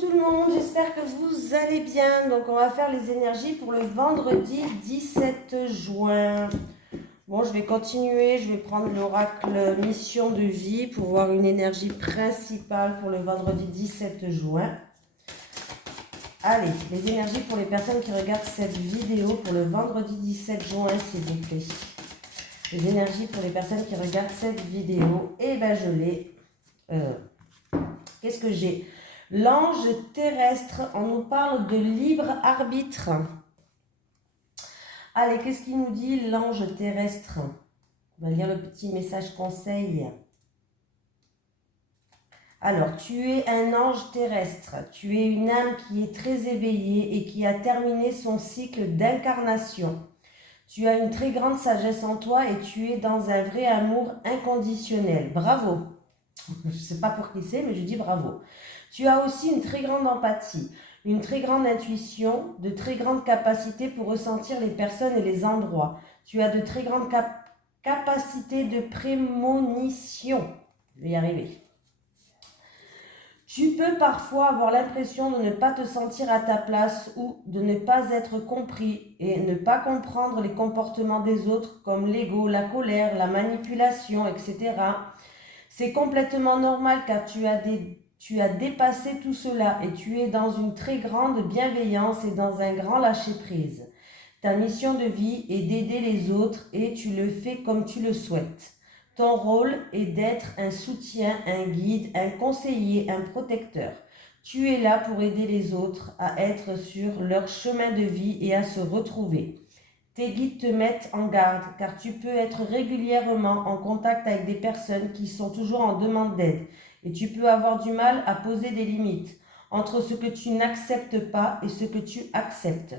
tout le monde, j'espère que vous allez bien. Donc on va faire les énergies pour le vendredi 17 juin. Bon, je vais continuer, je vais prendre l'oracle mission de vie pour voir une énergie principale pour le vendredi 17 juin. Allez, les énergies pour les personnes qui regardent cette vidéo pour le vendredi 17 juin, s'il vous plaît. Les énergies pour les personnes qui regardent cette vidéo, eh ben je l'ai. Qu'est-ce que j'ai? L'ange terrestre, on nous parle de libre arbitre. Allez, qu'est-ce qu'il nous dit l'ange terrestre? On va lire le petit message conseil. Alors, tu es un ange terrestre, tu es une âme qui est très éveillée et qui a terminé son cycle d'incarnation. Tu as une très grande sagesse en toi et tu es dans un vrai amour inconditionnel. Bravo! Je ne sais pas pour qui c'est, mais je dis bravo. Tu as aussi une très grande empathie, une très grande intuition, de très grandes capacités pour ressentir les personnes et les endroits. Tu as de très grandes capacités de prémonition. Je vais y arriver. Tu peux parfois avoir l'impression de ne pas te sentir à ta place ou de ne pas être compris et ne pas comprendre les comportements des autres comme l'ego, la colère, la manipulation, etc. C'est complètement normal car tu as dépassé tout cela et tu es dans une très grande bienveillance et dans un grand lâcher-prise. Ta mission de vie est d'aider les autres et tu le fais comme tu le souhaites. Ton rôle est d'être un soutien, un guide, un conseiller, un protecteur. Tu es là pour aider les autres à être sur leur chemin de vie et à se retrouver. Tes guides te mettent en garde car tu peux être régulièrement en contact avec des personnes qui sont toujours en demande d'aide et tu peux avoir du mal à poser des limites entre ce que tu n'acceptes pas et ce que tu acceptes.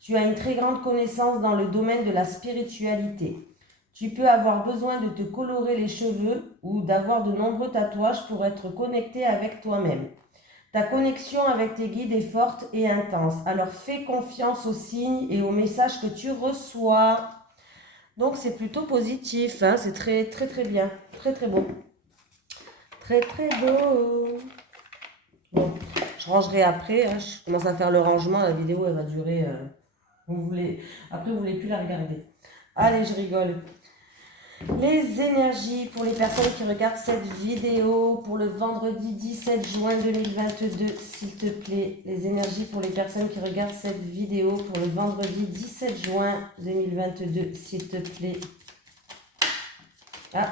Tu as une très grande connaissance dans le domaine de la spiritualité. Tu peux avoir besoin de te colorer les cheveux ou d'avoir de nombreux tatouages pour être connecté avec toi-même. Ta connexion avec tes guides est forte et intense. Alors fais confiance aux signes et aux messages que tu reçois. Donc c'est plutôt positif, hein? C'est très très très bien, très très beau. Très très beau. Bon, je rangerai après, hein. Je commence à faire le rangement, la vidéo elle va durer. Après vous voulez plus la regarder. Allez, je rigole. Les énergies pour les personnes qui regardent cette vidéo pour le vendredi 17 juin 2022, s'il te plaît. Les énergies pour les personnes qui regardent cette vidéo pour le vendredi 17 juin 2022, s'il te plaît. Ah,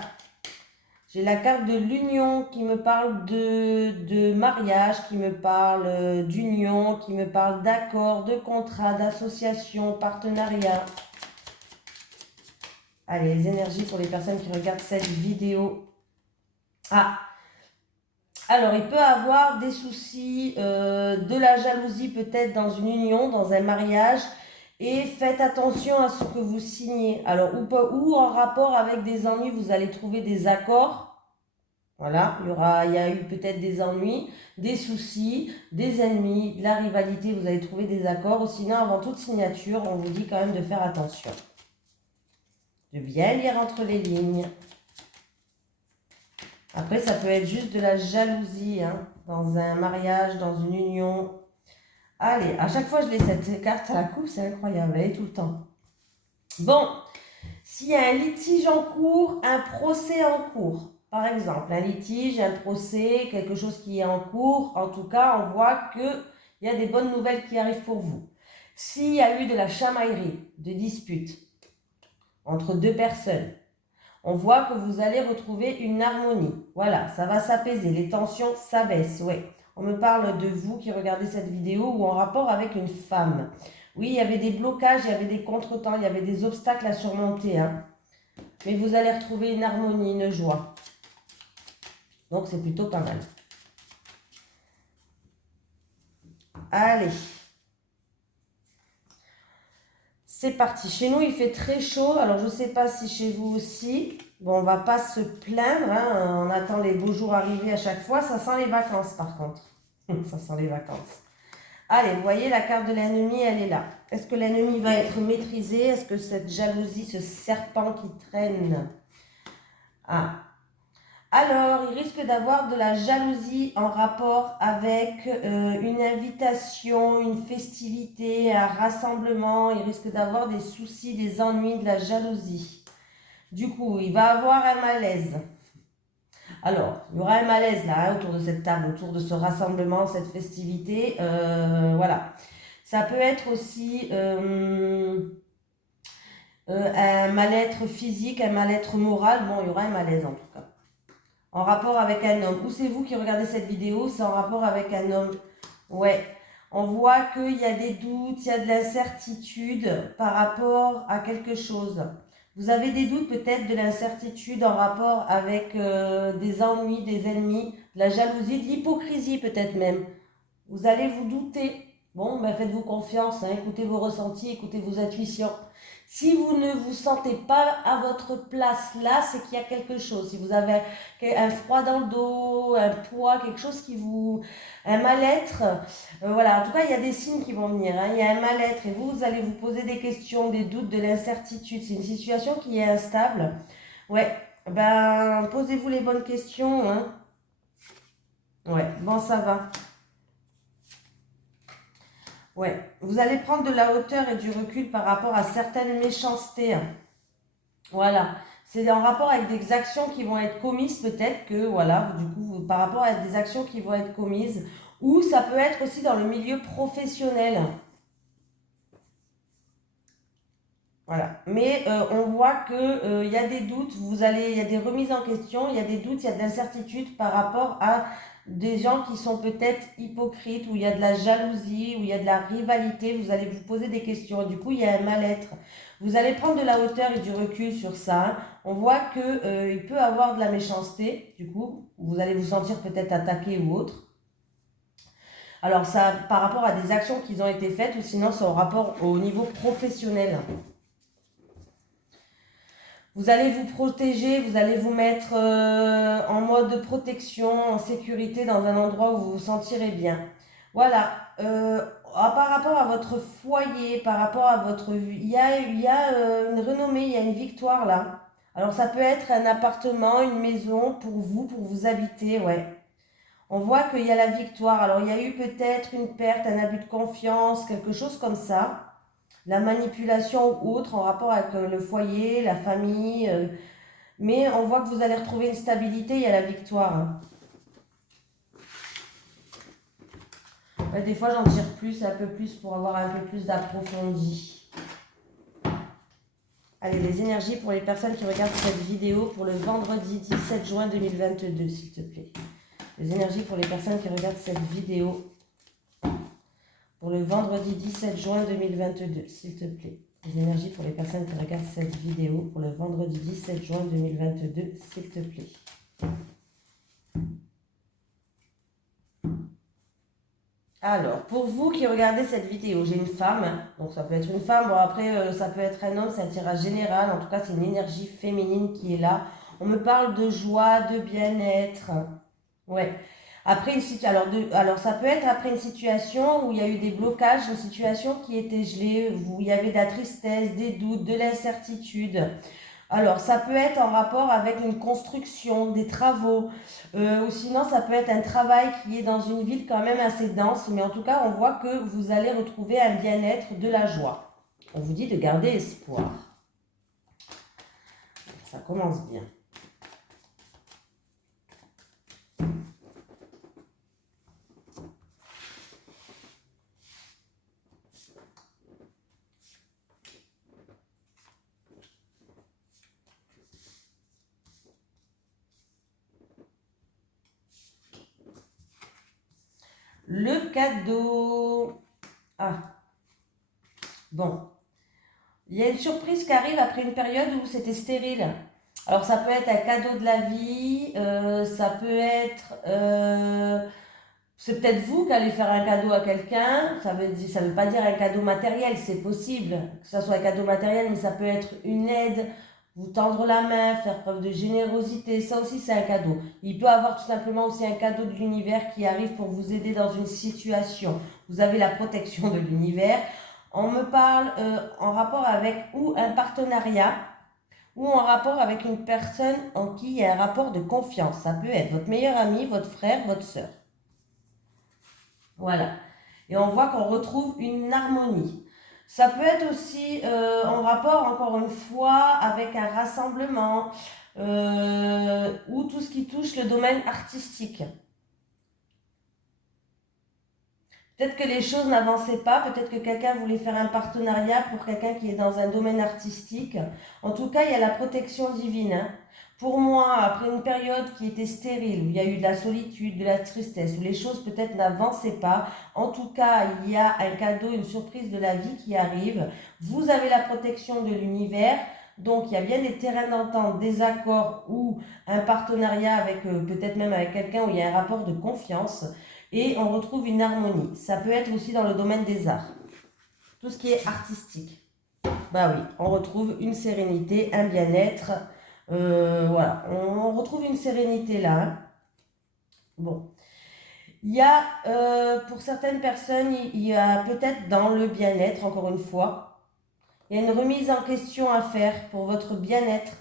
j'ai la carte de l'union qui me parle de mariage, qui me parle d'union, qui me parle d'accord, de contrat, d'association, partenariat. Allez, les énergies pour les personnes qui regardent cette vidéo. Ah, alors il peut avoir des soucis, de la jalousie peut-être dans une union, dans un mariage. Et faites attention à ce que vous signez. Alors, ou en rapport avec des ennuis, vous allez trouver des accords. Voilà, il y a eu peut-être des ennuis, des soucis, des ennemis, de la rivalité, vous allez trouver des accords. Ou sinon, avant toute signature, on vous dit quand même de faire attention. De bien lire entre les lignes. Après, ça peut être juste de la jalousie, hein, dans un mariage, dans une union. Allez, à chaque fois, je lis cette carte à la coupe, c'est incroyable, elle est tout le temps. Bon, s'il y a un litige en cours, un procès en cours, par exemple, un litige, un procès, quelque chose qui est en cours, en tout cas, on voit qu'il y a des bonnes nouvelles qui arrivent pour vous. S'il y a eu de la chamaillerie, de disputes entre deux personnes, on voit que vous allez retrouver une harmonie. Voilà, ça va s'apaiser, les tensions s'abaissent, ouais. On me parle de vous qui regardez cette vidéo ou en rapport avec une femme. Oui, il y avait des blocages, il y avait des contretemps, il y avait des obstacles à surmonter, hein. Mais vous allez retrouver une harmonie, une joie. Donc c'est plutôt pas mal. Allez. C'est parti. Chez nous, il fait très chaud. Alors, je ne sais pas si chez vous aussi. Bon, on ne va pas se plaindre, hein. On attend les beaux jours arriver à chaque fois. Ça sent les vacances, par contre. Ça sent les vacances. Allez, vous voyez, la carte de l'ennemi, elle est là. Est-ce que l'ennemi va être maîtrisé? Est-ce que cette jalousie, ce serpent qui traîne? Ah. Alors, il risque d'avoir de la jalousie en rapport avec une invitation, une festivité, un rassemblement. Il risque d'avoir des soucis, des ennuis, de la jalousie. Du coup, il va avoir un malaise. Alors, il y aura un malaise là, hein, autour de cette table, autour de ce rassemblement, cette festivité. Voilà. Ça peut être aussi un mal-être physique, un mal-être moral. Bon, il y aura un malaise en tout cas. En rapport avec un homme. Ou c'est vous qui regardez cette vidéo, c'est en rapport avec un homme. Ouais. On voit qu'il y a des doutes, il y a de l'incertitude par rapport à quelque chose. Vous avez des doutes peut-être de l'incertitude en rapport avec des ennuis, des ennemis, de la jalousie, de l'hypocrisie peut-être même. Vous allez vous douter. Bon, ben faites-vous confiance, hein, écoutez vos ressentis, écoutez vos intuitions. Si vous ne vous sentez pas à votre place là, c'est qu'il y a quelque chose. Si vous avez un froid dans le dos, un poids, quelque chose qui vous... un mal-être, voilà, en tout cas, il y a des signes qui vont venir. Hein. Il y a un mal-être et vous allez vous poser des questions, des doutes, de l'incertitude. C'est une situation qui est instable. Ouais, ben, posez-vous les bonnes questions. Hein. Ouais, bon, ça va. Ouais, vous allez prendre de la hauteur et du recul par rapport à certaines méchancetés. Voilà, c'est en rapport avec des actions qui vont être commises peut-être que, voilà, du coup, par rapport à des actions qui vont être commises, ou ça peut être aussi dans le milieu professionnel. Voilà, mais on voit que y a des doutes, il y a des remises en question, il y a des doutes, il y a de l'incertitude par rapport à des gens qui sont peut-être hypocrites, où il y a de la jalousie, où il y a de la rivalité, vous allez vous poser des questions, du coup il y a un mal-être. Vous allez prendre de la hauteur et du recul sur ça. Hein. On voit que il peut avoir de la méchanceté, du coup, vous allez vous sentir peut-être attaqué ou autre. Alors ça, par rapport à des actions qui ont été faites, ou sinon c'est au rapport au niveau professionnel. Vous allez vous protéger, vous allez vous mettre en mode protection, en sécurité, dans un endroit où vous vous sentirez bien. Voilà. Par rapport à votre foyer, par rapport à votre vie, il y a une renommée, il y a une victoire là. Alors ça peut être un appartement, une maison pour vous habiter, ouais. On voit qu'il y a la victoire. Alors il y a eu peut-être une perte, un abus de confiance, quelque chose comme ça. La manipulation ou autre en rapport avec le foyer, la famille. Mais on voit que vous allez retrouver une stabilité, il y a la victoire. Hein. Ouais, des fois j'en tire plus, un peu plus pour avoir un peu plus d'approfondi. Allez, les énergies pour les personnes qui regardent cette vidéo pour le vendredi 17 juin 2022, s'il te plaît. Les énergies pour les personnes qui regardent cette vidéo pour le vendredi 17 juin 2022, s'il te plaît. Les énergies pour les personnes qui regardent cette vidéo pour le vendredi 17 juin 2022, s'il te plaît. Alors, pour vous qui regardez cette vidéo, j'ai une femme, donc ça peut être une femme, bon après ça peut être un homme, c'est un tirage général, en tout cas c'est une énergie féminine qui est là. On me parle de joie, de bien-être, ouais. Après alors ça peut être après une situation où il y a eu des blocages, une situation qui était gelée, où il y avait de la tristesse, des doutes, de l'incertitude. Alors, ça peut être en rapport avec une construction, des travaux, ou sinon ça peut être un travail qui est dans une ville quand même assez dense, mais en tout cas, on voit que vous allez retrouver un bien-être, de la joie. On vous dit de garder espoir. Ça commence bien. Le cadeau. Ah, bon. Il y a une surprise qui arrive après une période où c'était stérile. Alors ça peut être un cadeau de la vie, ça peut être... c'est peut-être vous qui allez faire un cadeau à quelqu'un, ça veut pas dire un cadeau matériel, c'est possible que ça soit un cadeau matériel, mais ça peut être une aide, vous tendre la main, faire preuve de générosité, ça aussi c'est un cadeau. Il peut avoir tout simplement aussi un cadeau de l'univers qui arrive pour vous aider dans une situation. Vous avez la protection de l'univers. On me parle en rapport avec ou un partenariat, ou en rapport avec une personne en qui il y a un rapport de confiance. Ça peut être votre meilleur ami, votre frère, votre soeur. Voilà. Et on voit qu'on retrouve une harmonie. Ça peut être aussi en rapport, encore une fois, avec un rassemblement ou tout ce qui touche le domaine artistique. Peut-être que les choses n'avançaient pas, peut-être que quelqu'un voulait faire un partenariat pour quelqu'un qui est dans un domaine artistique. En tout cas, il y a la protection divine, hein. Pour moi, après une période qui était stérile, où il y a eu de la solitude, de la tristesse, où les choses peut-être n'avançaient pas, en tout cas, il y a un cadeau, une surprise de la vie qui arrive. Vous avez la protection de l'univers. Donc, il y a bien des terrains d'entente, des accords ou un partenariat avec peut-être même avec quelqu'un où il y a un rapport de confiance et on retrouve une harmonie. Ça peut être aussi dans le domaine des arts, tout ce qui est artistique. Bah oui, on retrouve une sérénité, un bien-être. Voilà, on retrouve une sérénité là, hein. Bon, il y a pour certaines personnes, il y a peut-être dans le bien-être, encore une fois, il y a une remise en question à faire pour votre bien-être.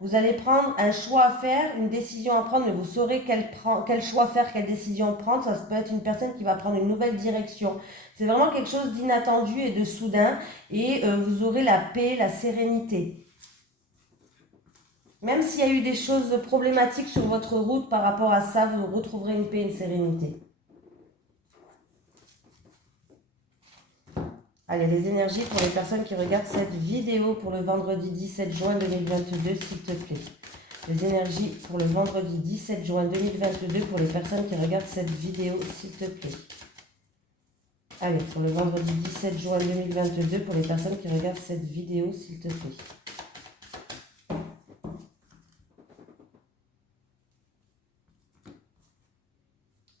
Vous allez prendre un choix à faire, une décision à prendre, mais vous saurez quel choix faire, quelle décision prendre. Ça peut être une personne qui va prendre une nouvelle direction. C'est vraiment quelque chose d'inattendu et de soudain. Et vous aurez la paix, la sérénité. Même s'il y a eu des choses problématiques sur votre route par rapport à ça, vous retrouverez une paix, une sérénité. Allez, les énergies pour les personnes qui regardent cette vidéo pour le vendredi 17 juin 2022, s'il te plaît. Les énergies pour le vendredi 17 juin 2022 pour les personnes qui regardent cette vidéo, s'il te plaît. Allez, pour le vendredi 17 juin 2022 pour les personnes qui regardent cette vidéo, s'il te plaît.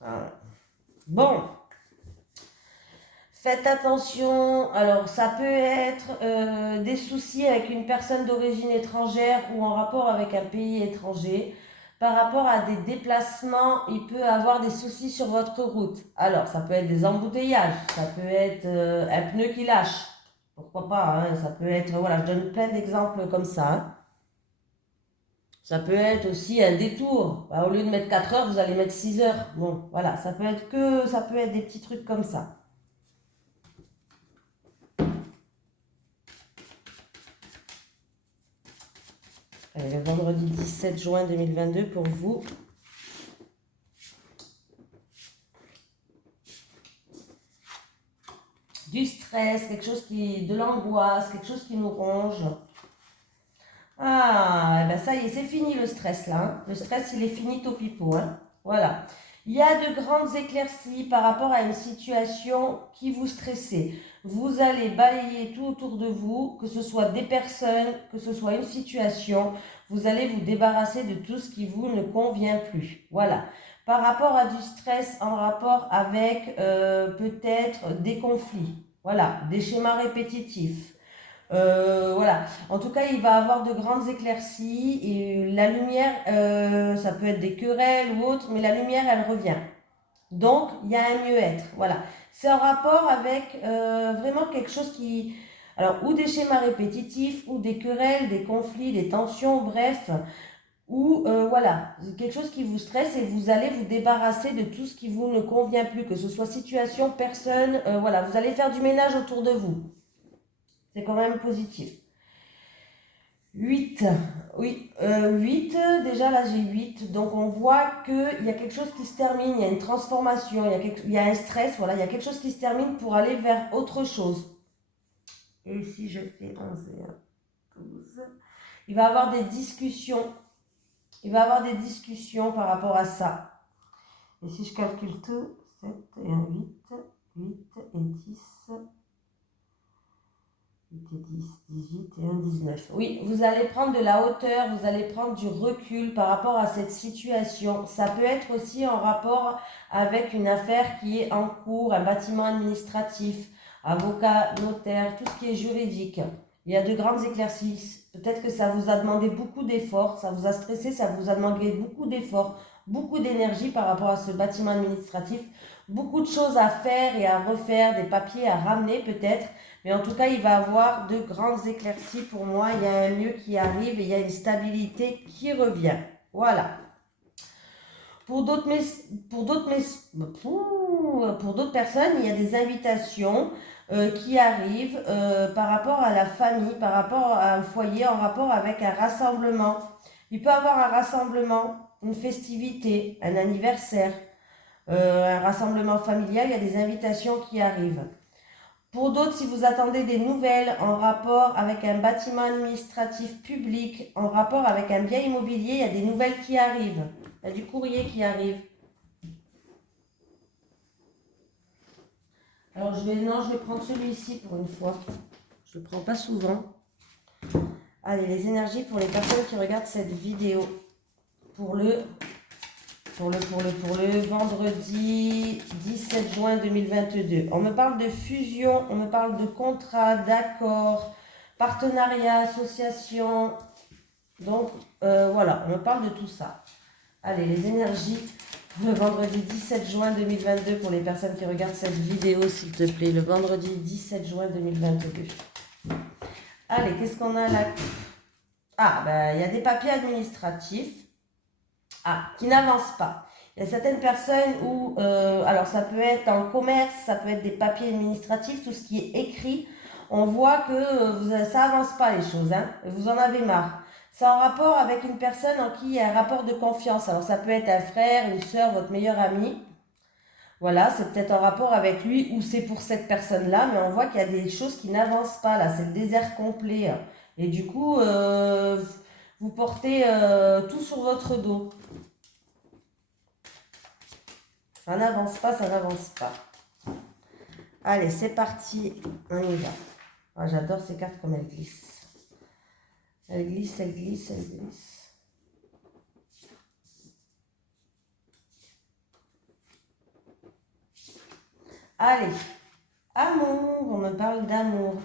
Voilà. Bon. Faites attention, alors ça peut être des soucis avec une personne d'origine étrangère ou en rapport avec un pays étranger. Par rapport à des déplacements, il peut avoir des soucis sur votre route. Alors, ça peut être des embouteillages, ça peut être un pneu qui lâche. Pourquoi pas, hein, ça peut être, voilà, je donne plein d'exemples comme ça, hein. Ça peut être aussi un détour. Bah, au lieu de mettre 4 heures, vous allez mettre 6 heures. Bon, voilà, ça peut être des petits trucs comme ça. Allez, le vendredi 17 juin 2022 pour vous. Du stress, de l'angoisse, quelque chose qui nous ronge. Ah, eh ben ça y est, c'est fini le stress là, hein. Le stress, il est fini topipo, hein. Voilà. Il y a de grandes éclaircies par rapport à une situation qui vous stressait. Vous allez balayer tout autour de vous, que ce soit des personnes, que ce soit une situation. Vous allez vous débarrasser de tout ce qui vous ne convient plus. Voilà. Par rapport à du stress en rapport avec peut-être des conflits. Voilà, des schémas répétitifs. Voilà. En tout cas, il va avoir de grandes éclaircies et la lumière, ça peut être des querelles ou autre, mais la lumière, elle revient. Donc, il y a un mieux-être. Voilà. C'est en rapport avec vraiment quelque chose qui... Alors, ou des schémas répétitifs, ou des querelles, des conflits, des tensions, bref. Ou voilà, quelque chose qui vous stresse et vous allez vous débarrasser de tout ce qui vous ne convient plus, que ce soit situation, personne. Voilà, vous allez faire du ménage autour de vous. C'est quand même positif. 8, oui, 8, déjà là j'ai 8, donc on voit qu'il y a quelque chose qui se termine, il y a une transformation, il y a un stress, voilà, il y a quelque chose qui se termine pour aller vers autre chose. Et si je fais 11 et 1, 12, il va y avoir des discussions, par rapport à ça. Et si je calcule tout, 7 et 1, 8 et 10... 10, 18 et 1, 19. Oui, vous allez prendre de la hauteur, vous allez prendre du recul par rapport à cette situation. Ça peut être aussi en rapport avec une affaire qui est en cours, un bâtiment administratif, avocat, notaire, tout ce qui est juridique. Il y a de grandes éclaircies. Peut-être que ça vous a demandé beaucoup d'efforts, ça vous a stressé, ça vous a demandé beaucoup d'efforts, beaucoup d'énergie par rapport à ce bâtiment administratif. beaucoup de choses à faire et à refaire, des papiers à ramener peut-être. Mais en tout cas, il va avoir de grandes éclaircies pour moi. Il y a un mieux qui arrive et il y a une stabilité qui revient. Voilà. Pour d'autres personnes, il y a des invitations qui arrivent par rapport à la famille, par rapport à un foyer, en rapport avec un rassemblement. Il peut y avoir un rassemblement, une festivité, un anniversaire, un rassemblement familial, il y a des invitations qui arrivent. Pour d'autres, si vous attendez des nouvelles en rapport avec un bâtiment administratif public, en rapport avec un bien immobilier, il y a des nouvelles qui arrivent. Il y a du courrier qui arrive. Alors je vais prendre celui-ci pour une fois. Je ne le prends pas souvent. Allez, les énergies pour les personnes qui regardent cette vidéo. Pour le vendredi 17 juin 2022. On me parle de fusion, on me parle de contrat, d'accord, partenariat, association. Donc voilà, on me parle de tout ça. Allez, les énergies pour le vendredi 17 juin 2022 pour les personnes qui regardent cette vidéo, s'il te plaît. Le vendredi 17 juin 2022. Allez, qu'est-ce qu'on a là? Ah, ben, il y a des papiers administratifs. Ah, qui n'avancent pas. Il y a certaines personnes où, alors ça peut être dans le commerce, ça peut être des papiers administratifs, tout ce qui est écrit. On voit que ça avance pas les choses, hein, vous en avez marre. C'est en rapport avec une personne en qui il y a un rapport de confiance. Alors ça peut être un frère, une soeur, votre meilleur ami. Voilà, c'est peut-être en rapport avec lui ou c'est pour cette personne-là, mais on voit qu'il y a des choses qui n'avancent pas là, c'est le désert complet. Et du coup, vous portez tout sur votre dos. Ça n'avance pas, ça n'avance pas. Allez, c'est parti, on y va. Ah, j'adore ces cartes comme elles glissent. Elles glissent, elles glissent, elles glissent. Allez, amour, on me parle d'amour.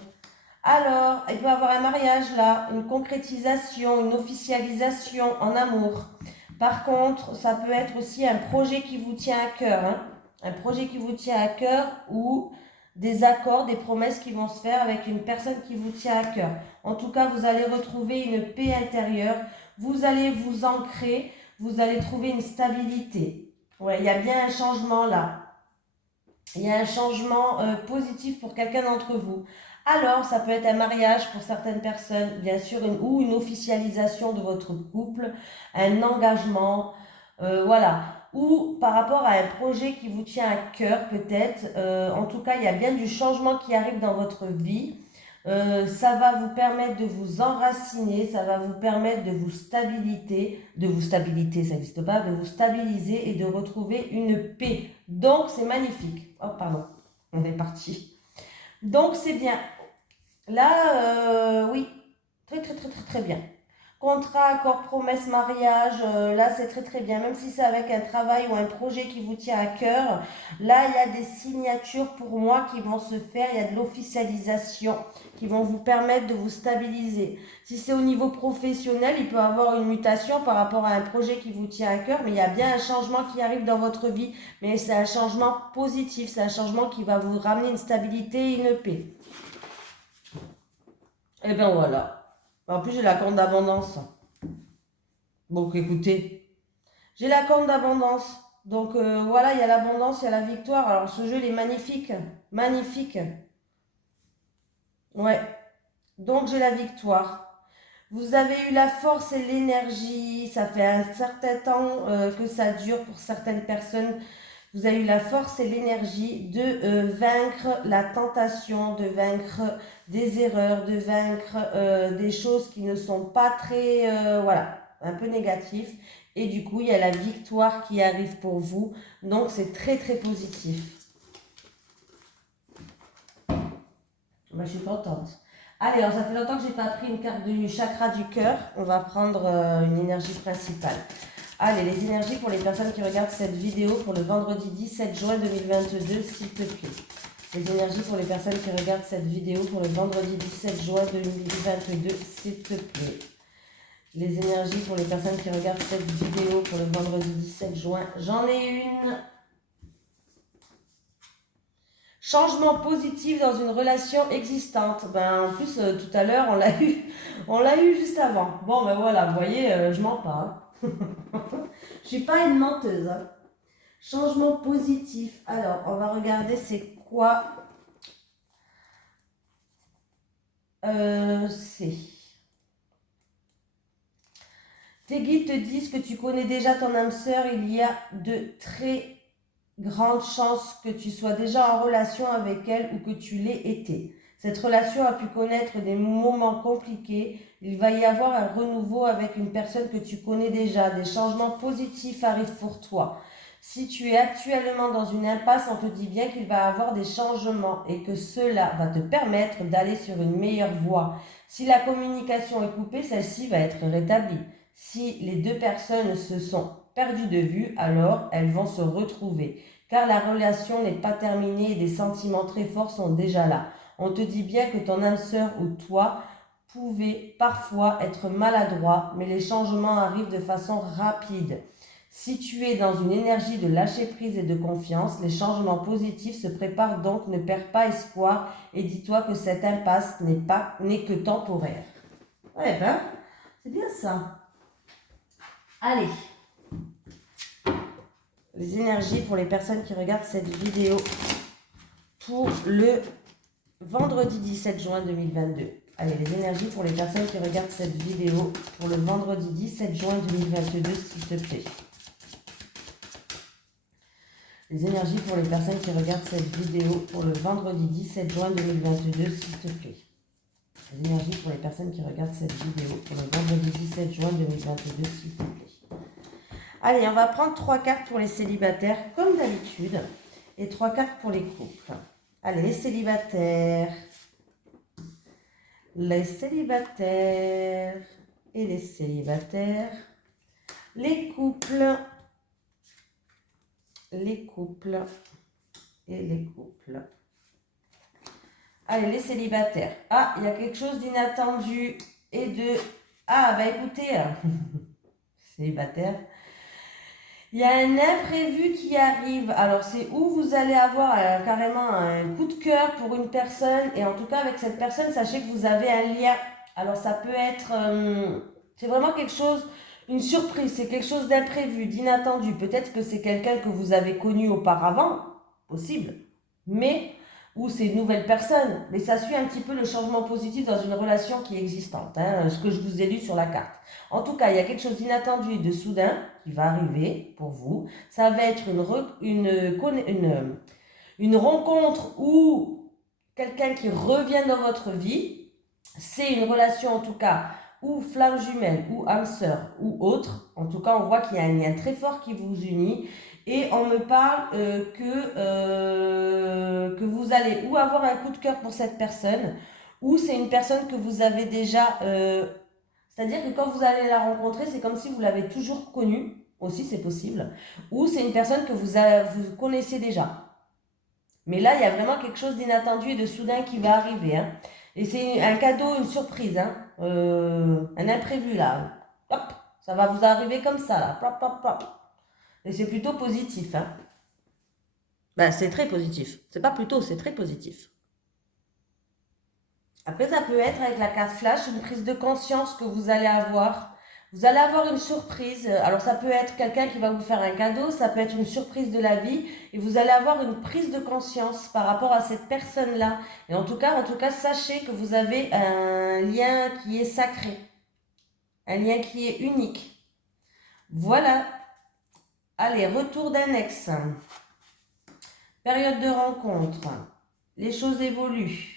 Alors, il peut y avoir un mariage là, une concrétisation, une officialisation en amour. Par contre, ça peut être aussi un projet qui vous tient à cœur. Hein, un projet qui vous tient à cœur ou des accords, des promesses qui vont se faire avec une personne qui vous tient à cœur. En tout cas, vous allez retrouver une paix intérieure. Vous allez vous ancrer. Vous allez trouver une stabilité. Ouais, il y a bien un changement là. Il y a un changement positif pour quelqu'un d'entre vous. Alors, ça peut être un mariage pour certaines personnes, bien sûr, ou une officialisation de votre couple, un engagement, voilà. Ou par rapport à un projet qui vous tient à cœur, peut-être. En tout cas, il y a bien du changement qui arrive dans votre vie. Ça va vous permettre de vous enraciner, ça va vous permettre de vous stabiliser, ça n'existe pas, de vous stabiliser et de retrouver une paix. Donc, c'est magnifique. Oh, pardon, on est parti. Donc, c'est bien. Là, oui, très, très, très, très, très bien. Contrat, accord, promesse, mariage, là c'est très très bien. Même si c'est avec un travail ou un projet qui vous tient à cœur, là il y a des signatures pour moi qui vont se faire, il y a de l'officialisation qui vont vous permettre de vous stabiliser. Si c'est au niveau professionnel, il peut y avoir une mutation par rapport à un projet qui vous tient à cœur, mais il y a bien un changement qui arrive dans votre vie, mais c'est un changement positif, c'est un changement qui va vous ramener une stabilité et une paix. Et ben voilà. En plus, j'ai la corne d'abondance. Donc, écoutez, j'ai la corne d'abondance. Donc, voilà, il y a l'abondance, il y a la victoire. Alors, ce jeu, il est magnifique. Magnifique. Ouais. Donc, j'ai la victoire. Vous avez eu la force et l'énergie. Ça fait un certain temps que ça dure pour certaines personnes. Vous avez eu la force et l'énergie de vaincre la tentation, de vaincre des erreurs, de vaincre des choses qui ne sont pas très, voilà, un peu négatives. Et du coup, il y a la victoire qui arrive pour vous. Donc, c'est très, très positif. Moi, je suis contente. Allez, alors ça fait longtemps que je n'ai pas pris une carte du chakra du cœur. On va prendre une énergie principale. Allez, les énergies pour les personnes qui regardent cette vidéo pour le vendredi 17 juin 2022, s'il te plaît. Les énergies pour les personnes qui regardent cette vidéo pour le vendredi 17 juin 2022, s'il te plaît. Les énergies pour les personnes qui regardent cette vidéo pour le vendredi 17 juin, j'en ai une. Changement positif dans une relation existante. Ben, en plus, tout à l'heure, on l'a eu juste avant. Bon, ben voilà, vous voyez, je mens pas. Hein. Je suis pas une menteuse. Hein. Changement positif. Alors, on va regarder c'est quoi. C'est. Tes guides te disent que tu connais déjà ton âme sœur. Il y a de très grande chance que tu sois déjà en relation avec elle ou que tu l'aies été. Cette relation a pu connaître des moments compliqués. Il va y avoir un renouveau avec une personne que tu connais déjà. Des changements positifs arrivent pour toi. Si tu es actuellement dans une impasse, on te dit bien qu'il va y avoir des changements et que cela va te permettre d'aller sur une meilleure voie. Si la communication est coupée, celle-ci va être rétablie. Si les deux personnes se sont perdues de vue, alors elles vont se retrouver. Car la relation n'est pas terminée et des sentiments très forts sont déjà là. On te dit bien que ton âme sœur ou toi pouvez parfois être maladroit, mais les changements arrivent de façon rapide. Si tu es dans une énergie de lâcher prise et de confiance, les changements positifs se préparent donc, ne perds pas espoir et dis-toi que cette impasse n'est que temporaire. Ouais ben, c'est bien ça. Allez. Les énergies pour les personnes qui regardent cette vidéo pour le vendredi 17 juin 2022. Allez, les énergies pour les personnes qui regardent cette vidéo pour le vendredi 17 juin 2022, s'il te plaît. Les énergies pour les personnes qui regardent cette vidéo pour le vendredi 17 juin 2022, s'il te plaît. Les énergies pour les personnes qui regardent cette vidéo pour le vendredi 17 juin 2022, s'il te plaît. Allez, on va prendre 3 cartes pour les célibataires, comme d'habitude, et 3 cartes pour les couples. Allez, les célibataires, les célibataires et les célibataires, les couples et les couples. Allez, les célibataires. Ah, il y a quelque chose d'inattendu et de... Ah, bah écoutez, célibataire. Il y a un imprévu qui arrive. Alors, c'est où vous allez avoir carrément un coup de cœur pour une personne. Et en tout cas, avec cette personne, sachez que vous avez un lien. Alors, ça peut être... c'est vraiment quelque chose, une surprise. C'est quelque chose d'imprévu, d'inattendu. Peut-être que c'est quelqu'un que vous avez connu auparavant. Possible. Mais... ou c'est une nouvelle personne. Mais ça suit un petit peu le changement positif dans une relation qui est existante. Hein, ce que je vous ai lu sur la carte. En tout cas, il y a quelque chose d'inattendu et de soudain qui va arriver pour vous. Ça va être une rencontre ou quelqu'un qui revient dans votre vie. C'est une relation en tout cas ou flamme jumelle ou âme sœur ou autre. En tout cas, on voit qu'il y a un lien très fort qui vous unit. Et on me parle que vous allez ou avoir un coup de cœur pour cette personne ou c'est une personne que vous avez déjà... c'est-à-dire que quand vous allez la rencontrer, c'est comme si vous l'avez toujours connue, aussi c'est possible, ou c'est une personne que vous connaissez déjà. Mais là, il y a vraiment quelque chose d'inattendu et de soudain qui va arriver. Hein. Et c'est un cadeau, une surprise, hein. Un imprévu là. Hop, ça va vous arriver comme ça là. Plop, plop, plop. Et c'est plutôt positif. Hein. Ben, c'est très positif. C'est pas plutôt, c'est très positif. Après, ça peut être avec la carte flash, une prise de conscience que vous allez avoir. Vous allez avoir une surprise. Alors, ça peut être quelqu'un qui va vous faire un cadeau, ça peut être une surprise de la vie. Et vous allez avoir une prise de conscience par rapport à cette personne-là. Et en tout cas, sachez que vous avez un lien qui est sacré. Un lien qui est unique. Voilà. Allez, retour d'un ex. Période de rencontre. Les choses évoluent.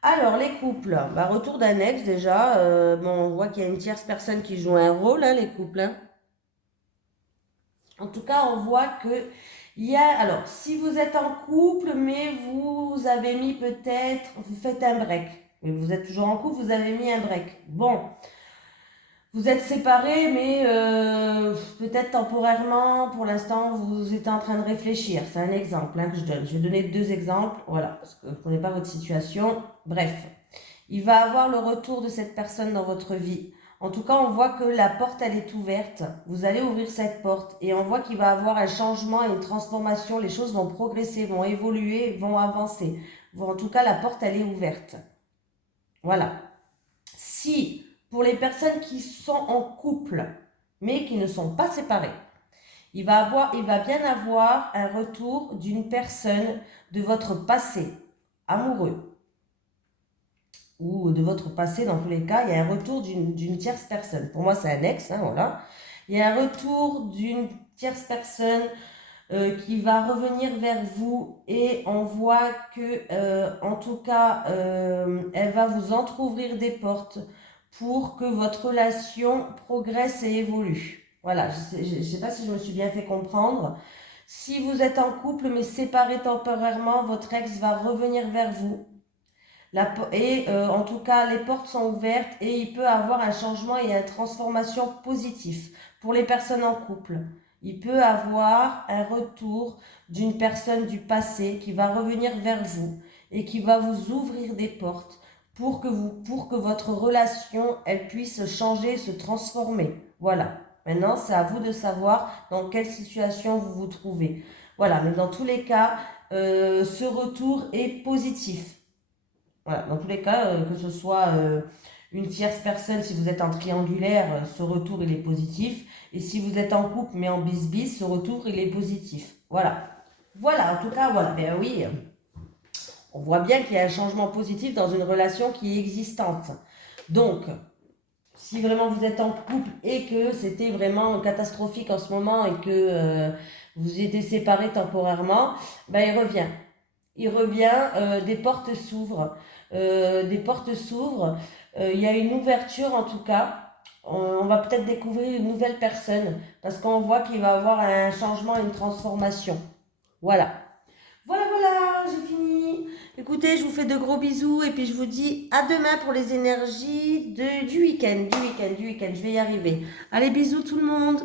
Alors, les couples, bah, retour d'un ex déjà. Bon, on voit qu'il y a une tierce personne qui joue un rôle, hein, les couples. Hein. En tout cas, on voit que il y a... Alors, si vous êtes en couple, mais vous avez mis peut-être... Vous faites un break. Mais vous êtes toujours en couple, vous avez mis un break. Bon. Vous êtes séparés, mais peut-être temporairement, pour l'instant, vous êtes en train de réfléchir. C'est un exemple hein, que je donne. Je vais donner 2 exemples, voilà, parce que je ne connais pas votre situation. Bref, il va avoir le retour de cette personne dans votre vie. En tout cas, on voit que la porte, elle est ouverte. Vous allez ouvrir cette porte et on voit qu'il va y avoir un changement et une transformation. Les choses vont progresser, vont évoluer, vont avancer. En tout cas, la porte, elle est ouverte. Voilà. Si, pour les personnes qui sont en couple, mais qui ne sont pas séparées, il va bien avoir un retour d'une personne de votre passé amoureux ou de votre passé, dans tous les cas, il y a un retour d'une tierce personne. Pour moi, c'est un ex, hein, voilà. Il y a un retour d'une tierce personne qui va revenir vers vous et on voit que, en tout cas, elle va vous entrouvrir des portes pour que votre relation progresse et évolue. Voilà, je ne sais pas si je me suis bien fait comprendre. Si vous êtes en couple mais séparé temporairement, votre ex va revenir vers vous. En tout cas, les portes sont ouvertes et il peut avoir un changement et une transformation positive pour les personnes en couple. Il peut avoir un retour d'une personne du passé qui va revenir vers vous et qui va vous ouvrir des portes pour que votre relation, elle puisse changer, se transformer. Voilà. Maintenant, c'est à vous de savoir dans quelle situation vous vous trouvez. Voilà. Mais dans tous les cas, ce retour est positif. Voilà, dans tous les cas, que ce soit une tierce personne, si vous êtes en triangulaire, ce retour il est positif. Et si vous êtes en couple mais en bis-bis, ce retour il est positif. Voilà. Voilà, en tout cas, voilà. Ben oui, on voit bien qu'il y a un changement positif dans une relation qui est existante. Donc, si vraiment vous êtes en couple et que c'était vraiment catastrophique en ce moment et que vous étiez séparés temporairement, ben il revient. Il revient, des portes s'ouvrent. Des portes s'ouvrent. Il y a une ouverture en tout cas. On va peut-être découvrir une nouvelle personne parce qu'on voit qu'il va y avoir un changement, une transformation. Voilà. Voilà, voilà, j'ai fini. Écoutez, je vous fais de gros bisous et puis je vous dis à demain pour les énergies du week-end. Je vais y arriver. Allez, bisous tout le monde.